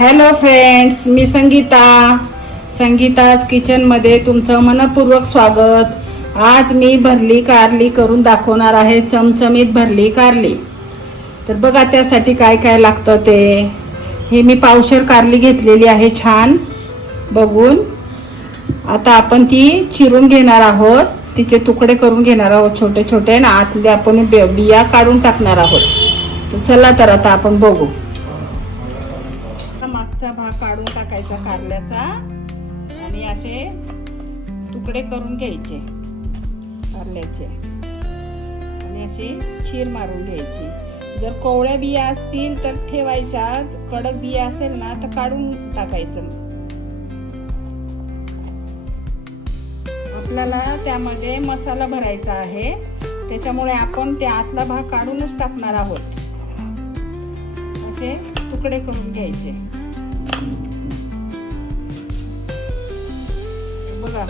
Hello friends मी संगीता. संगीताज किचनमध्ये तुमचं मनपूर्वक स्वागत. आज मी भरली कारली करून दाखवणार आहे चमचमीत भरली कारली. तर बघा त्यासाठी काय काय लागतं ते. हे मी पावशर कारली घेतलेली आहे छान. बघून. आता आपण ती चिरून घेणार आहोत. तिचे तुकडे करून घेणार आहोत छोटे छोटे ना आतले आपण बिया काढून टाकणार आहोत. तर चला तर आता आपण बघू. हा भाग काढून टाकायचा कारल्याचा. आणि असे तुकडे करून घ्यायचे कारल्याचे. आणि अशी चीर मारून घ्यायची. जर कोवळ्या बिया असतील तर ठेवायच्या. कडक बिया असेल ना तर काढून टाकायचं. आपल्याला त्यामध्ये मसाला भरायचा आहे. त्याच्यामुळे आपण त्या आतला भाग काढूनच टाकणार आहोत. असे तुकडे करून घ्यायचे. बघा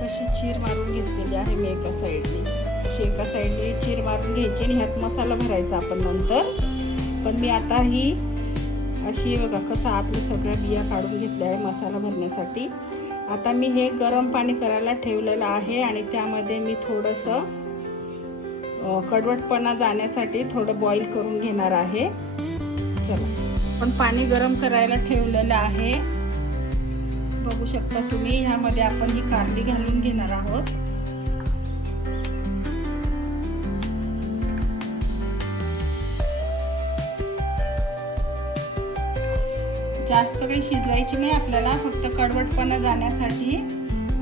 कशी चीर मारून घेतलेली आहे मी एका साईडने. अशी एका साईडने चीर मारून घ्यायची आणि ह्यात मसाला भरायचा आपण नंतर. पण मी आता ही अशी बघा कसं आतली सगळ्या बिया काढून घेतल्या आहे मसाला भरण्यासाठी. आता मी हे गरम पाणी करायला ठेवलेलं आहे आणि त्यामध्ये मी थोडंसं कडवटपणा जाण्यासाठी थोडं बॉईल करून घेणार आहे. चला. पण पाणी गरम करायला ठेवलेलं आहे. बघू शकता तुम्ही ह्यामध्ये आपण ही कारली घालून घेणार आहोत. जास्त काही शिजवायची नाही आपल्याला फक्त कडवटपणा जाण्यासाठी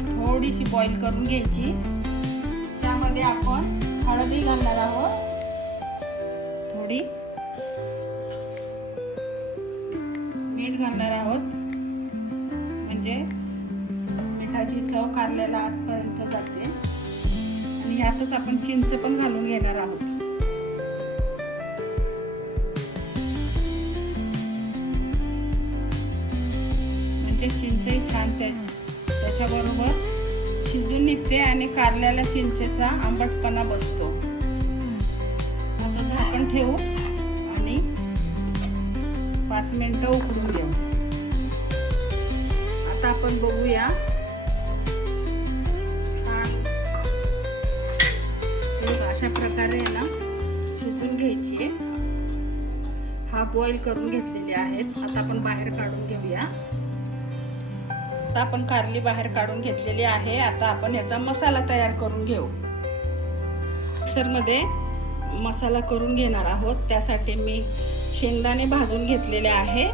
थोडीशी बॉईल करून घ्यायची. त्यामध्ये आपण हळदी घालणार आहोत. थोडी. चव कारल्याला आतपर्यंत जाते. आणि ह्यातच आपण चिंच पण घालून घेणार आहोत. म्हणजे चिंचही छान ते. त्याच्याबरोबर शिजून निघते आणि कारल्याला चिंचेचा आंबटपणा बसतो. आता झाकण ठेवू आणि पाच मिनटं उकडून देऊ आता आपण बघूया अशा प्रकारे आहे ना शिजून घ्यायची आहे. हा बॉईल करून घेतलेले आहेत. आता आपण बाहेर काढून घेऊया. आता आपण कारली बाहेर काढून घेतलेली आहे. आता आपण याचा मसाला तयार करून घेऊ. मिक्सरमध्ये मसाला करून घेणार आहोत. त्यासाठी मी शेंगदाणे भाजून घेतलेले आहे.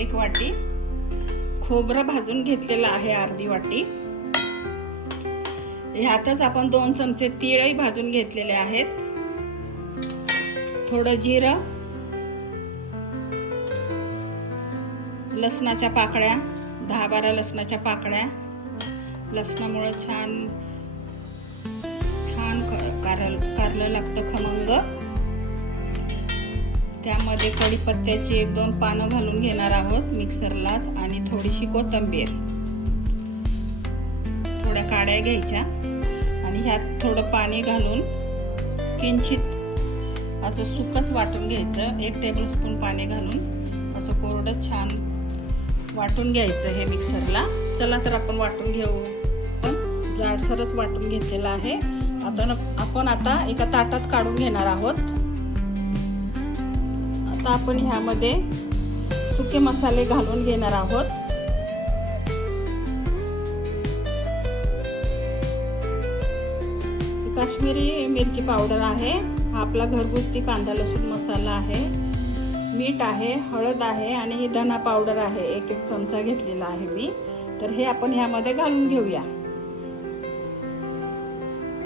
एक वाटी खोबरं भाजून घेतलेलं आहे अर्धी वाटी. ह्यातच आपण दोन चमचे तीळही भाजून घेतलेले आहेत. थोडं जिरं. लसणाच्या पाकळ्या दहा बारा लसणाच्या पाकळ्या. लसणामुळं छान छान कारल कारलं लागतं खमंग. त्यामध्ये कढीपत्त्याची एक दोन पानं घालून घेणार आहोत मिक्सरलाच आणि थोडीशी कोथिंबीर. थोड्या काड्या घ्यायच्या. ह्यात थोडं पाणी घालून किंचित असं सुकच वाटून घ्यायचं. एक टेबलस्पून पाणी घालून असं कोरडं छान वाटून घ्यायचं हे मिक्सरला चला तर आपण वाटून घेऊ. पण जाडसरच वाटून घेतलेलं आहे. आता आपण आता एका ताटात काढून घेणार आहोत. आता आपण ह्यामध्ये सुके मसाले घालून घेणार आहोत. काश्मीरी मिरची पावडर आहे. हा आपला घरगुती कांदा लसूण मसाला आहे. मीठ आहे हळद आहे आणि ही धना पावडर आहे. एक एक चमचा घेतलेला आहे मी. तर हे आपण ह्यामध्ये घालून घेऊया.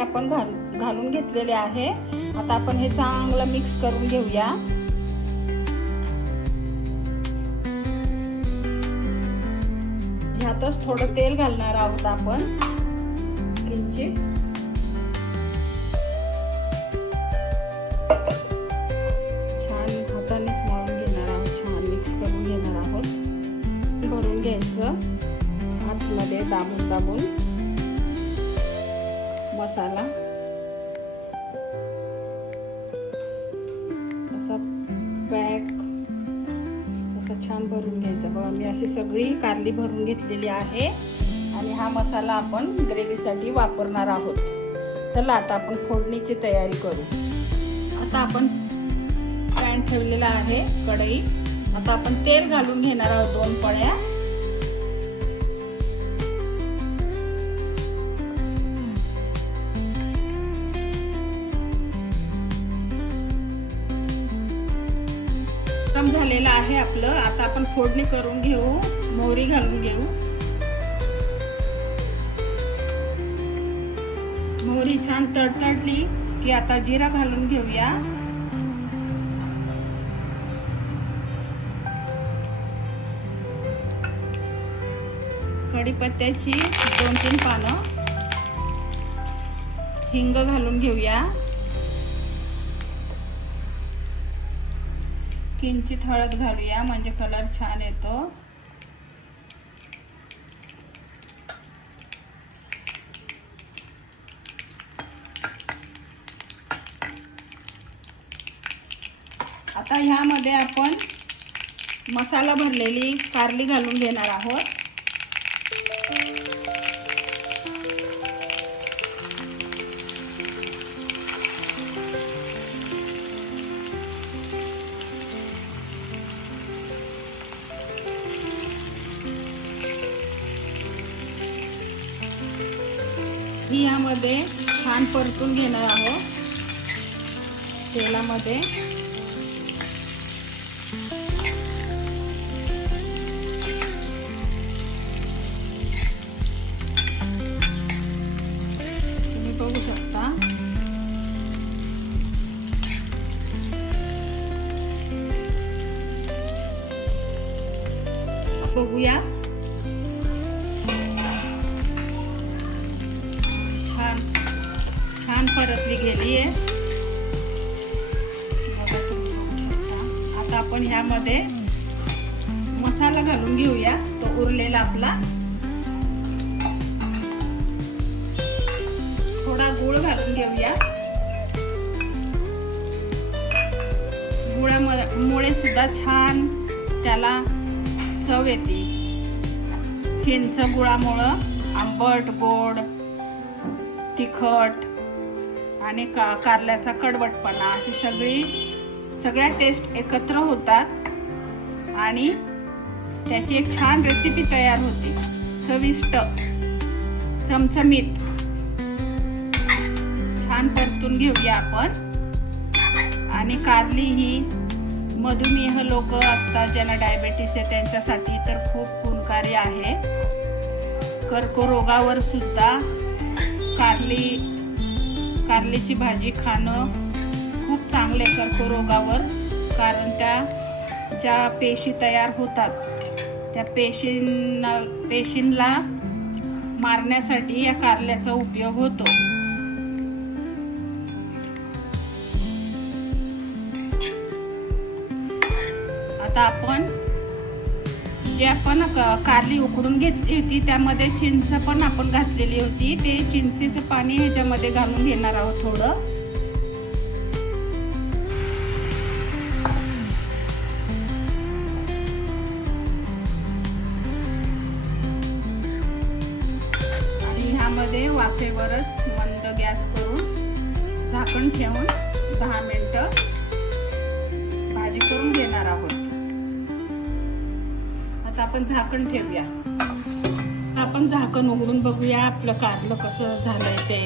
आपण घाल घालून घेतलेले आहे. आता आपण हे चांगलं मिक्स करून घेऊया. ह्यातच थोडं तेल घालणार आहोत आपण. किंचित. घ्यायचं आतमध्ये दाबून दाबून. मसाला. असा पॅक. असं छान भरून घ्यायचं. बघा मी अशी सगळी कारली भरून घेतलेली आहे. आणि हा मसाला आपण ग्रेव्हीसाठी वापरणार आहोत. चला आता आपण फोडणीची तयारी करू. आता आपण पॅन ठेवलेला आहे कढई आता आपण तेल घालून घेणार आहोत दोन पळ्या. झालेलं आहे आपलं. आता आपण फोडणी करून घेऊ. मोहरी घालून घेऊ. मोहरी छान तडतडली की आता जिरा घालून घेऊया. कढीपत्त्याची दोन तीन पानं. हिंग घालून घेऊया. किंचित हळद घालूया म्हणजे कलर छान येतो. आता ह्यामध्ये आपण मसाला भरलेली कारली घालून घेणार आहोत. ही यामध्ये छान परतून घेणार आहोत. तेलामध्ये. तुम्ही बघू शकता. बघूया. आपण ह्यामध्ये मसाला घालून घेऊया तो उरलेला आपला. थोडा गुळ घालून घेऊया. गुळामुळे सुद्धा छान त्याला चव येते. चिंच गुळामुळं आंबट गोड तिखट आणि का कारल्याचा कडवटपणा अशी सगळी सगळ्या टेस्ट एकत्र होतात आणि त्याची एक छान रेसिपी तयार होते. चविष्ट चमचमीत. छान परतून घेऊया आपण. आणि कारली ही मधुमेह लोक असतात ज्यांना डायबेटीस आहे त्यांच्यासाठी तर खूप गुणकारी आहे. कर्करोगावर सुद्धा कारली कारलीची भाजी खाणं चांगले कर्करोगावर कारण त्या ज्या पेशी तयार होतात त्या पेशींना पेशींना मारण्यासाठी या कारल्याचा उपयोग होतो. आता आपण जे आपण क- कारली उकडून घेतली होती त्यामध्ये चिंच पण आपण घातलेली होती. ते चिंचेचं पाणी ह्याच्यामध्ये घालून घेणार आहोत थोडं. वाफेवरच मंद गॅस करून झाकण ठेवून दहा मिनटं भाजी करून घेणार आहोत. आता आपण झाकण ठेवूया. आपण झाकण उघडून बघूया आपलं कारलं कसं झालंय ते.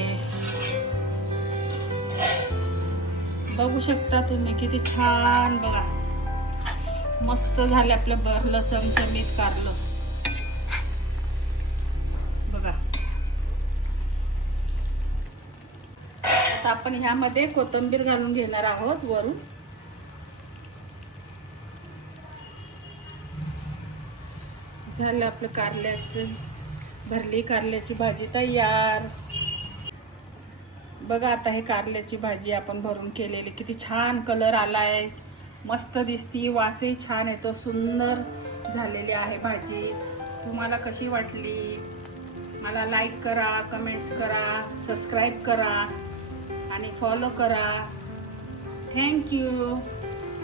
बघू शकता तुम्ही किती छान बघा. मस्त झालं आपलं बरलं चमचमीत कारलं बघा आता आपण ह्यामध्ये कोथिंबीर घालून घेणार आहोत वरून. झालं आपलं कारल्याचं भरली कारल्याची भाजी तयार. बघा आता हे कारल्याची भाजी आपण भरून केलेली किती छान कलर आलाय. मस्त दिसती वासही छान येतो सुंदर झालेली आहे भाजी. तुम्हाला कशी वाटली? मला लाईक करा कमेंट्स करा सबस्क्राईब करा. आणि फॉलो करा. थँक्यू